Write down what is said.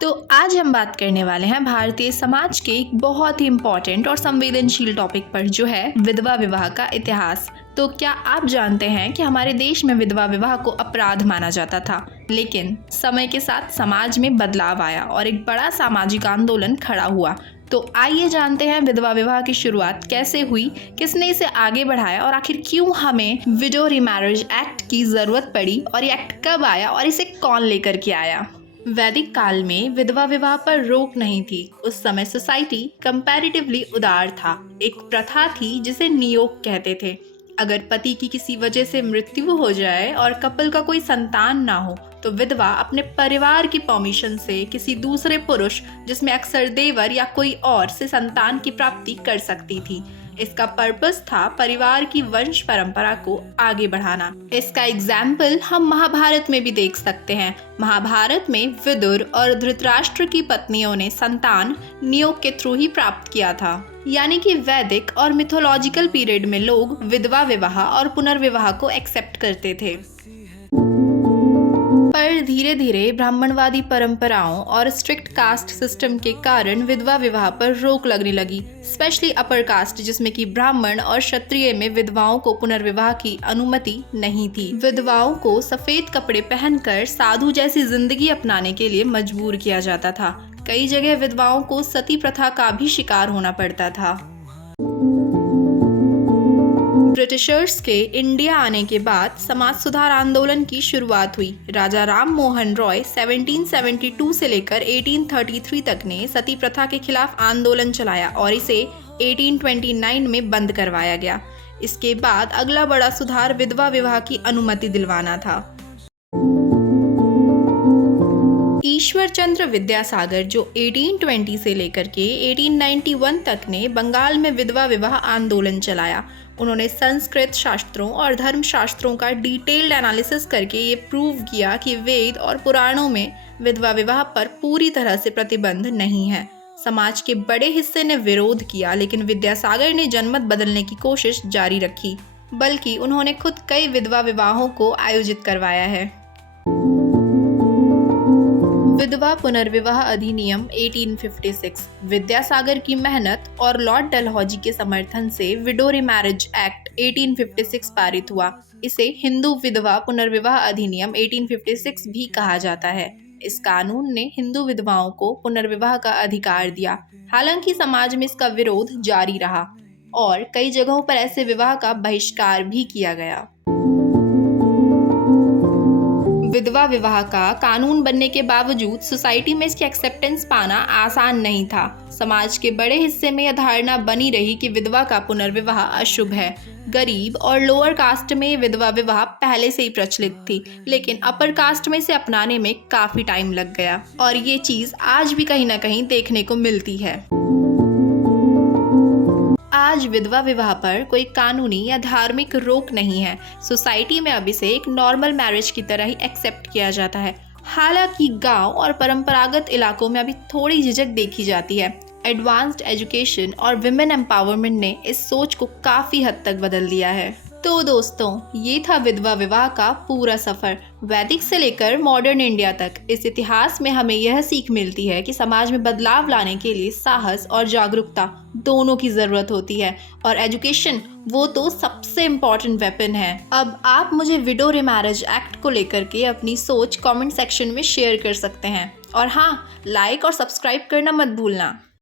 तो आज हम बात करने वाले हैं भारतीय समाज के एक बहुत ही इम्पोर्टेंट और संवेदनशील टॉपिक पर, जो है विधवा विवाह का इतिहास। तो क्या आप जानते हैं कि हमारे देश में विधवा विवाह को अपराध माना जाता था, लेकिन समय के साथ समाज में बदलाव आया और एक बड़ा सामाजिक आंदोलन खड़ा हुआ। तो आइए जानते हैं विधवा विवाह की शुरुआत कैसे हुई, किसने इसे आगे बढ़ाया और आखिर क्यों हमें विडो रीमैरिज एक्ट की ज़रूरत पड़ी, और ये एक्ट कब आया और इसे कौन लेकर के आया। वैदिक काल में विधवा विवाह पर रोक नहीं थी। उस समय सोसाइटी कंपैरेटिवली उदार था। एक प्रथा थी जिसे नियोग कहते थे। अगर पति की किसी वजह से मृत्यु हो जाए और कपल का कोई संतान ना हो, तो विधवा अपने परिवार की परमिशन से किसी दूसरे पुरुष, जिसमें अक्सर देवर या कोई और, से संतान की प्राप्ति कर सकती थी। इसका पर्पस था परिवार की वंश परंपरा को आगे बढ़ाना। इसका एग्जाम्पल हम महाभारत में भी देख सकते हैं। महाभारत में विदुर और धृतराष्ट्र की पत्नियों ने संतान नियोग के थ्रू ही प्राप्त किया था। यानी कि वैदिक और मिथोलॉजिकल पीरियड में लोग विधवा विवाह और पुनर्विवाह को एक्सेप्ट करते थे। पर धीरे धीरे ब्राह्मणवादी परंपराओं और स्ट्रिक्ट कास्ट सिस्टम के कारण विधवा विवाह पर रोक लगने लगी, स्पेशली अपर कास्ट, जिसमें कि ब्राह्मण और क्षत्रिय में विधवाओं को पुनर्विवाह की अनुमति नहीं थी। विधवाओं को सफेद कपड़े पहनकर साधु जैसी जिंदगी अपनाने के लिए मजबूर किया जाता था। कई जगह विधवाओं को सती प्रथा का भी शिकार होना पड़ता था। ब्रिटिशर्स के इंडिया आने के बाद समाज सुधार आंदोलन की शुरुआत हुई। राजा राम मोहन रॉय 1772 से लेकर 1833 तक ने सती प्रथा के खिलाफ आंदोलन चलाया और इसे 1829 में बंद करवाया गया। इसके बाद अगला बड़ा सुधार विधवा विवाह की अनुमति दिलवाना था। ईश्वर चंद्र विद्यासागर, जो 1820 से लेकर के 1891 तक ने बंगाल में विधवा विवाह आंदोलन चलाया। उन्होंने संस्कृत शास्त्रों और धर्म शास्त्रों का डिटेल्ड एनालिसिस करके ये प्रूव किया कि वेद और पुराणों में विधवा विवाह पर पूरी तरह से प्रतिबंध नहीं है। समाज के बड़े हिस्से ने विरोध किया, लेकिन विद्यासागर ने जनमत बदलने की कोशिश जारी रखी। बल्कि उन्होंने खुद कई विधवा विवाहों को आयोजित करवाया है। विधवा पुनर्विवाह अधिनियम 1856। विद्यासागर की मेहनत और लॉर्ड डलहौजी के समर्थन से विडो रीमैरिज एक्ट 1856 पारित हुआ। इसे हिंदू विधवा पुनर्विवाह अधिनियम 1856 भी कहा जाता है। इस कानून ने हिंदू विधवाओं को पुनर्विवाह का अधिकार दिया। हालांकि समाज में इसका विरोध जारी रहा और कई जगहों पर ऐसे विवाह का बहिष्कार भी किया गया। विधवा विवाह का कानून बनने के बावजूद सोसाइटी में इसकी एक्सेप्टेंस पाना आसान नहीं था। समाज के बड़े हिस्से में यह धारणा बनी रही कि विधवा का पुनर्विवाह अशुभ है। गरीब और लोअर कास्ट में विधवा विवाह पहले से ही प्रचलित थी, लेकिन अपर कास्ट में इसे अपनाने में काफी टाइम लग गया और ये चीज आज भी कहीं ना कहीं देखने को मिलती है। आज विधवा विवाह पर कोई कानूनी या धार्मिक रोक नहीं है। सोसाइटी में अब इसे एक नॉर्मल मैरिज की तरह ही एक्सेप्ट किया जाता है। हालांकि गांव और परंपरागत इलाकों में अभी थोड़ी झिझक देखी जाती है। एडवांस्ड एजुकेशन और विमेन एम्पावरमेंट ने इस सोच को काफ़ी हद तक बदल दिया है। तो दोस्तों, ये था विधवा विवाह का पूरा सफ़र, वैदिक से लेकर मॉडर्न इंडिया तक। इस इतिहास में हमें यह सीख मिलती है कि समाज में बदलाव लाने के लिए साहस और जागरूकता दोनों की ज़रूरत होती है, और एजुकेशन वो तो सबसे इम्पॉर्टेंट वेपन है। अब आप मुझे विडो रीमैरिज एक्ट को लेकर के अपनी सोच कमेंट सेक्शन में शेयर कर सकते हैं। और हाँ, लाइक और सब्सक्राइब करना मत भूलना।